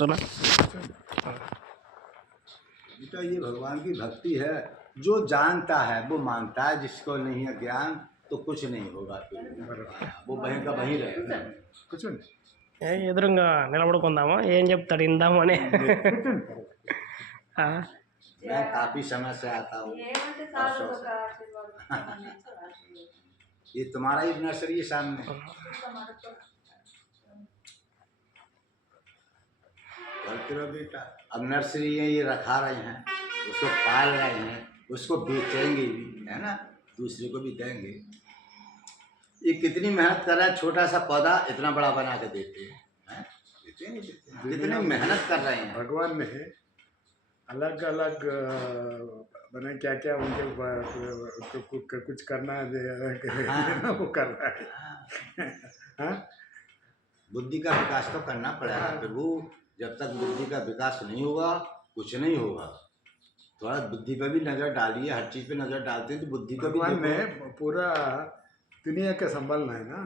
सुना। बेटा ये भगवान की भक्ति है, जो जानता है वो मानता है, जिसको नहीं है ज्ञान तो कुछ नहीं होगा, वो वहीं का वहीं रहेगा। कुछ नहीं ఎదురుగా నిలబడుకుందామా, ఏం చెప్తాడు ఇందామని. मैं काफी समय से आता हूँ। ये तुम्हारा ही नर्सरी है सामने। बेटा अब नर्सरी है, ये रखा रहे हैं, उसको पाल रहे हैं, उसको बेचेंगे भी, है ना, दूसरे को भी देंगे। ये कितनी मेहनत कर रहा है, छोटा सा पौधा इतना बड़ा बना के देते हैं, कितने मेहनत कर रहे हैं। भगवान ने अलग अलग बने, क्या क्या उनके कुछ करना है, वो कर रहा है। बुद्धि का विकास तो करना पड़ेगा प्रभु, जब तक बुद्धि का विकास नहीं होगा कुछ नहीं होगा। थोड़ा बुद्धि पे भी नजर डालिए, हर चीज पे नजर डालते हैं तो बुद्धि को भी भगवान ने पूरा दुनिया के संभालना है ना।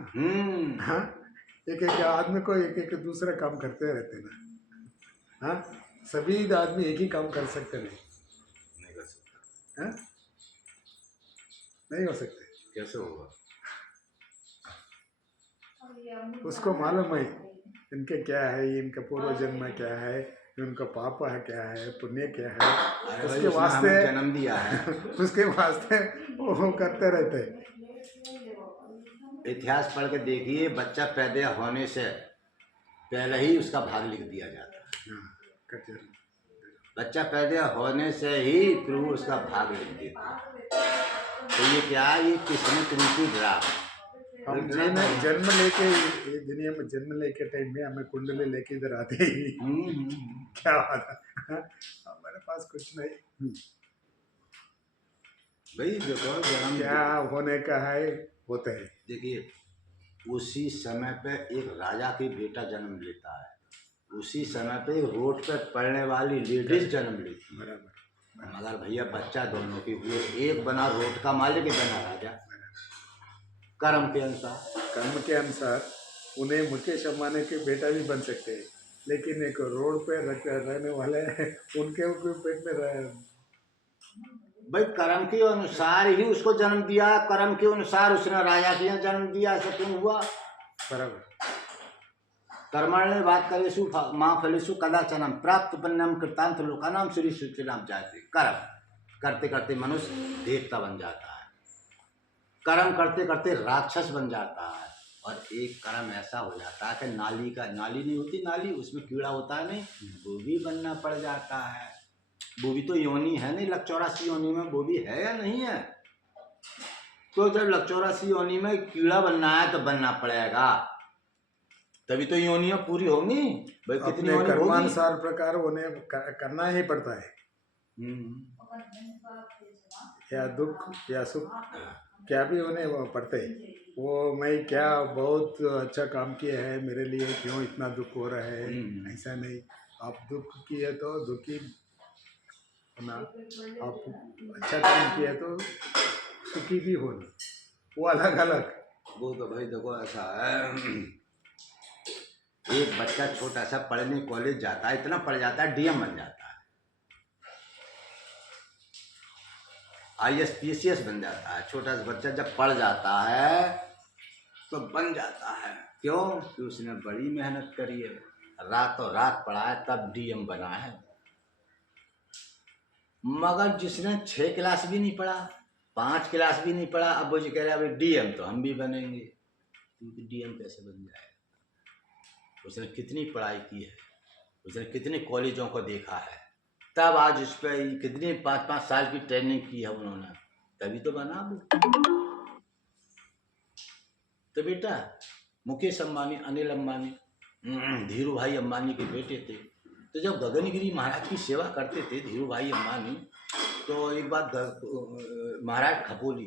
एक एक आदमी को एक एक दूसरा काम करते रहते ना। हाँ, सभी आदमी एक ही काम कर सकते नहीं कर सकता। हाँ, नहीं हो सकते। कैसे होगा? उसको मालूम है इनके क्या है, इनका पूर्व जन्म क्या है, उनका पाप है क्या है, पुण्य क्या है, उसके वास्ते जन्म दिया है। उसके वास्ते वो करते रहते हैं। इतिहास पढ़ के देखिए, बच्चा पैदा होने से पहले ही उसका भाग लिख दिया जाता है। बच्चा पैदा होने से ही प्रभु उसका भाग लिख देता है। तो ये क्या है, ये किसने तुमको ड्रा हम जन्म लेके दुनिया में जन्म लेके टाइम में हमें कुंडली लेके इधर आते ही क्या बात है, हमारे पास कुछ नहीं भाई। देखो जन्म क्या होने का है होता है। देखिए उसी समय पे एक राजा की बेटा जन्म लेता है, उसी समय पे रोड पे पड़ने वाली लेडीज जन्म लेती है। मगर भैया बच्चा दोनों के हुए, एक बना रोड का मालिक, बना राजा। कर्म के अनुसार उन्हें मुकेश अंबानी के बेटा भी बन सकते हैं, लेकिन एक रोड पे रहने वाले उनके पेट में भाई कर्म के अनुसार ही उसको जन्म दिया, कर्म के अनुसार उसने राजा के यहाँ जन्म दिया। ऐसा क्यों हुआ? बराबर। कर्मण्य बात करेसु माँ फलेसु कदाचनम प्राप्त पुण्यम कृतांत लोकानाम श्री सूचिनाम जाते। कर्म करते करते मनुष्य देवता बन जाता है, कर्म करते करते राक्षस बन जाता है, और एक कर्म ऐसा हो जाता है कि नाली नहीं होती, नाली उसमें कीड़ा होता है नहीं, वो भी बनना पड़ जाता है। वो भी तो योनि है नहीं, 84 योनि में वो भी है या नहीं है? तो जब 84 योनि में कीड़ा बनना है तो बनना पड़ेगा, तभी तो योनियां पूरी होंगी। भाई कितनी योनि कर्मानुसार प्रकार उन्हें करना ही पड़ता है। या दुख या सुख क्या भी उन्हें पड़ते है। वो मैं क्या बहुत अच्छा काम किया है, मेरे लिए क्यों इतना दुख हो रहा है, ऐसा नहीं। आप दुख किए तो दुखी होना, आप अच्छा काम किया तो सुखी भी होना, वो अलग अलग। वो तो भाई देखो ऐसा है, एक बच्चा छोटा सा पढ़ने कॉलेज जाता है, इतना पढ़ जाता है डीएम बन जाता है, IAS PCS बन जाता है। छोटा सा बच्चा जब पढ़ जाता है तो बन जाता है। क्यों? कि उसने बड़ी मेहनत करी है, रातों रात पढ़ा है, तब डीएम बना है। मगर जिसने 6 क्लास भी नहीं पढ़ा, 5 क्लास भी नहीं पढ़ा, अब वो जी कह रहा है भाई डीएम तो हम भी बनेंगे, क्योंकि डीएम कैसे बन जाए? उसने कितनी पढ़ाई की है, उसने कितने कॉलेजों को देखा है, तब आज उस पर कितनी 5-5 साल की ट्रेनिंग की है उन्होंने, तभी तो बना वो। तो बेटा मुकेश अंबानी, अनिल अंबानी, धीरू भाई अंबानी के बेटे थे। तो जब गगनगिरी महाराज की सेवा करते थे धीरू भाई अंबानी, तो एक बात महाराज खपोली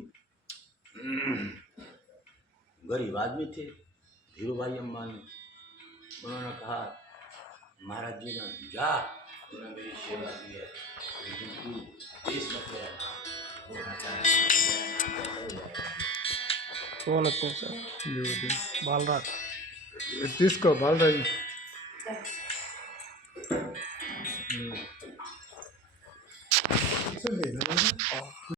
गरीब आदमी थे धीरू भाई अंबानी, उन्होंने कहा महाराज जी ने जा, उन्होंने मेरी सेवा की है, लेकिन तू देश मत रहना, कौन है सर? बालराज जिसको बालराज Isso mesmo, né?